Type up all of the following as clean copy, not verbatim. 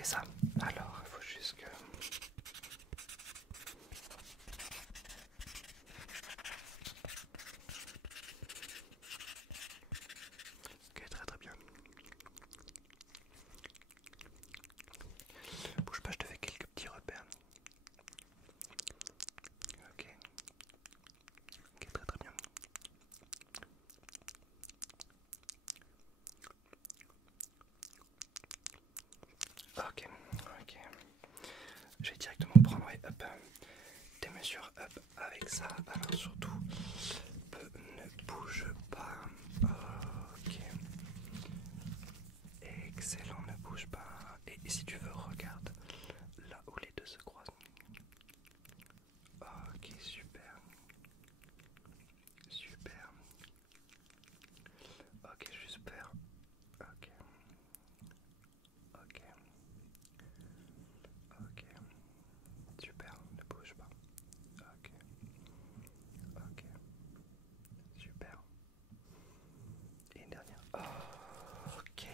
écouter ça. Alors, il faut juste que... Ok, très très bien. Bouge pas, je te fais quelques petits repères. Ok. Ok, très très bien. Ok, ok. Je vais directement prendre hop, des mesures hop, avec ça. Alors surtout, ne bouge pas. Ok. Excellent, ne bouge pas. Et si tu veux, regarde là où les deux se croisent. Ok, super. Super. Ok, super. Ok. Ok. Ok. Super, ne bouge pas. Ok. Ok. Super. Et une dernière. Ok.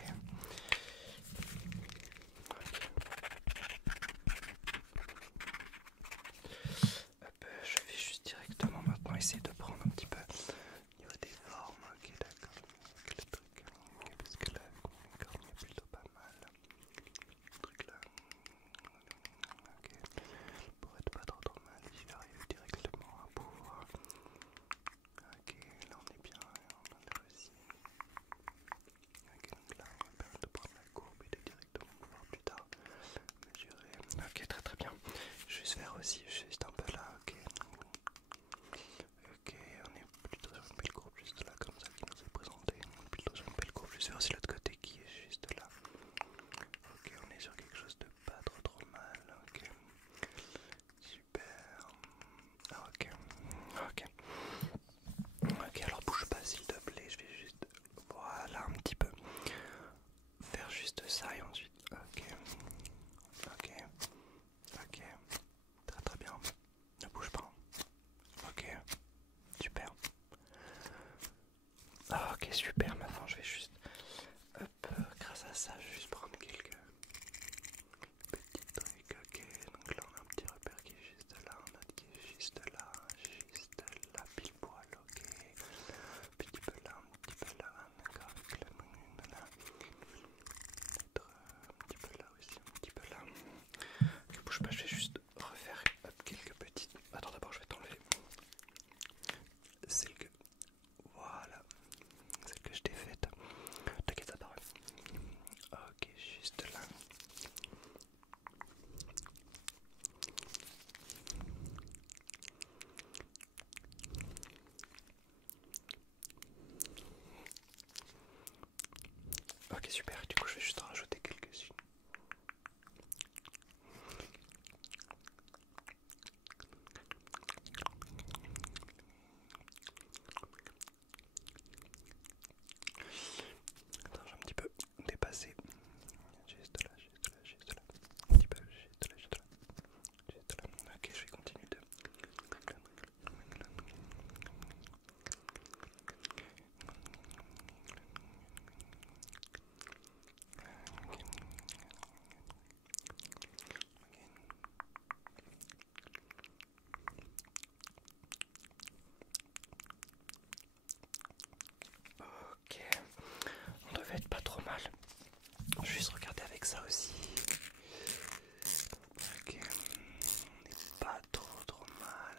Hop, je vais juste directement maintenant essayer de prendre un petit peu au niveau des formes. Ok, d'accord. Ok, le truc. Ok, parce que là, mon corps est plutôt pas mal. Le truc là. Ok. Pour être pas trop mal, j'y arrive directement à pouvoir. Ok, là on est bien, on en a réussi. Ok, donc là on va permettre de prendre la courbe et de directement pouvoir plus tard mesurer. Ok, très très bien. Je vais juste faire aussi, juste un peu là, ok. Ok, on est plutôt sur une belle courbe juste là, comme ça qui nous est présenté. On est plutôt sur une belle courbe, je vais faire aussi l'autre côté qui est juste là. Ok, on est sur quelque chose de pas trop mal, ok. Super. Ok, ok. Ok, alors bouge pas s'il te plaît, je vais juste, voilà, un petit peu faire juste ça et ensuite, ok, ok, ok, très très bien, ne bouge pas, ok, super, ok, super, maintenant je vais juste, hop, grâce à ça, je vais juste prendre quelques petits trucs, ok, donc là on a un petit repère qui est juste là, un autre qui est juste là, pile poil, ok, un petit peu là, d'accord, avec la moon là, peut-être un petit peu là aussi, un petit peu là, ok, bouge pas, je vais juste refaire hop, quelques petites, attends d'abord je vais t'enlever celle que, voilà, celle que je t'ai faite, t'inquiète ça parole, ok, juste là. Ok, super, du coup je vais juste rajouter quelques-unes. Attends, j'ai un petit peu dépassé. Juste là, juste là, juste là. Un petit peu, juste là, juste là. Juste là. Ok, je vais continuer de... Ok, on devait être pas trop mal. Je vais juste regarder avec ça aussi. Ok, on n'est pas trop mal.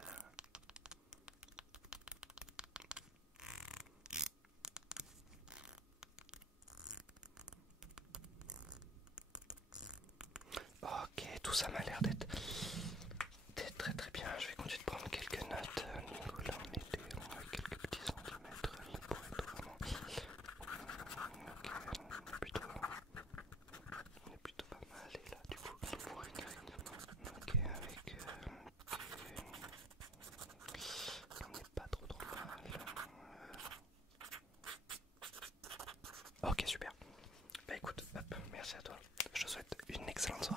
Ok, tout ça m'a l'air d'être très très bien. Je vais continuer de prendre quelques notes. Nicolas, on a quelques petits centimètres là pour être vraiment. Ok, on est plutôt pas mal. Et là, du coup, ok, avec. On n'est pas trop mal. Ok, super. Bah écoute, hop, merci à toi. Je te souhaite une excellente soirée.